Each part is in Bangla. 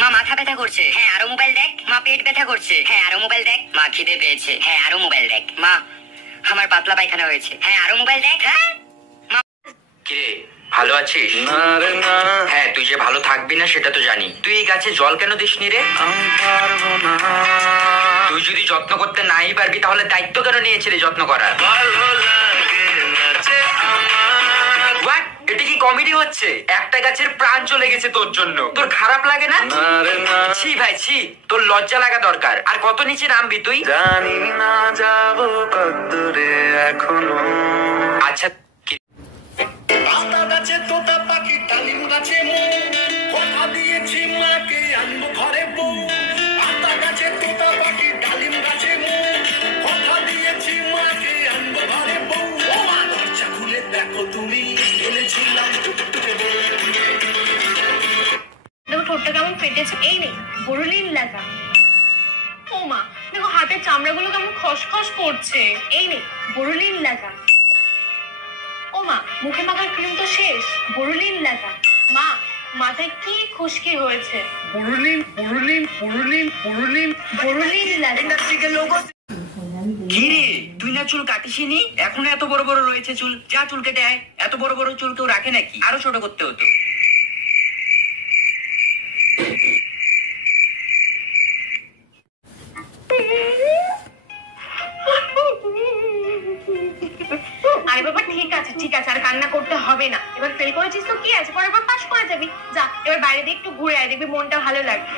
মা মাথা ব্যথা করছে। হ্যাঁ আরো মোবাইল দেখ। মা পেট ব্যথা করছে। হ্যাঁ আরো মোবাইল দেখ। মা খিদে পেয়েছে। হ্যাঁ আরো মোবাইল দেখ। মা আমার পাতলা পায়খানা হয়েছে। হ্যাঁ আরো মোবাইল দেখ। হ্যাঁ মা। কিরে ভালো আছিস? না রে না। হ্যাঁ তুই যে ভালো থাকবি না সেটা তো জানি। তুই এই গাছে জল কেন দিসনি রে? আমি পারবো না। তুই যদি যত্ন করতে নাই পারবি তাহলে দায়িত্ব কেন নিয়েছিলি যত্ন করার? ভালো লাগে নাচে আমার। হোয়াট? এটা কি কমেডি হচ্ছে? একটা গাছের প্রাণ চলে গেছে তোর জন্য, তোর খারাপ লাগে না? না রে না। ছি ভাই ছি, তোর লজ্জা লাগা দরকার। আর কত নিচে নামবি তুই? জানি না যাবো কদ্দূরে এখনো। আচ্ছা পাতা গাছে তোতা পাখি, ডালিম গাছে মৌ, কথা দিয়েছি মাকে আনবো ঘরে বউ। পাতা গাছে তোতা পাখি, ডালিম গাছে মৌ, কথা দিয়েছি মাকে আনবো ঘরে বউ। ও মা দরজা খুলে দেখো তুমি, এনেছিলাম টুকটুকে বউ। দেখো ঠোঁটটা কেমন ফেটেছে। এই নেই বড়লিন লাগা। ও মা দেখো হাতের চামড়াগুলো কেমন খসখস করছে। এই নেই বড়লিন লাগা। ও মা মুখে মাখার ক্রিম তো শেষ। বড়লিন লাগা। মা মাথায় কি খুশকি হয়েছে। বড়লিন বড়লিন বড়লিন বড়লিন বড়লিন লাগা। কি রে তুই না চুল কাটিসনি? এখন এত বড় বড় রয়েছে চুল। যা চুল কেটে আয়। এত বড় বড় চুল কেউ রাখে নাকি? আরো ছোট করতে হতো। আরে বাবা ঠিক আছে ঠিক আছে, আর কান্না করতে হবে না। এবার ফেল করেছিস তো কি আছে, পরের বার পাস করে যাবি। যা এবার বাইরে দিয়ে একটু ঘুরে আয়, দেখবি মনটা ভালো লাগবে।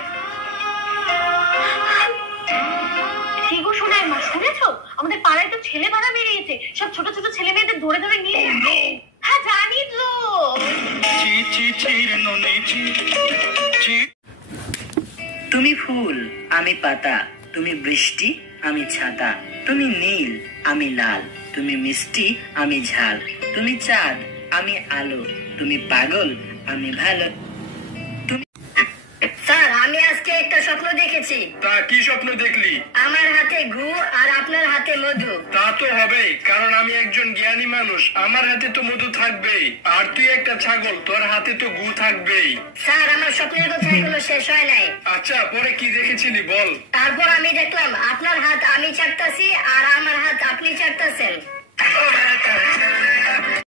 কি গো শোনায় মা, শুনেছো আমাদের পাড়ায় তো ছেলে ভাড়া বেরিয়েছে। সব ছোট ছোট ছেলে মেয়েদের ধরে ধরে নিয়ে যাচ্ছে। হ্যাঁ জানি তো। তুমি ফুল আমি পাতা, তুমি বৃষ্টি আমি ছাতা, তুমি নীল আমি লাল, তুমি মিষ্টি আমি ঝাল, তুমি চাঁদ আমি আলো, তুমি পাগল আমি ভালো। স্যার আমি আজকে একটা স্বপ্ন দেখেছি। তা কি স্বপ্ন দেখলি? আমার হাতে ঘু আর আপনার হাতে মধু। তা তো হবেই, কারণ আমি একজন জ্ঞানী মানুষ। আমার হাতে তো মধু থাকবেই, আর তুই একটা ছাগল, তোর হাতে তো গু থাকবেই। স্যার আমার স্বপ্নের কথা এখনো শেষ হয় নাই। আচ্ছা পরে কি দেখেছিলি বল? তারপর আমি দেখলাম আপনার হাত আমি চাটতাছি আর আমার হাত আপনি চাটতাছেন।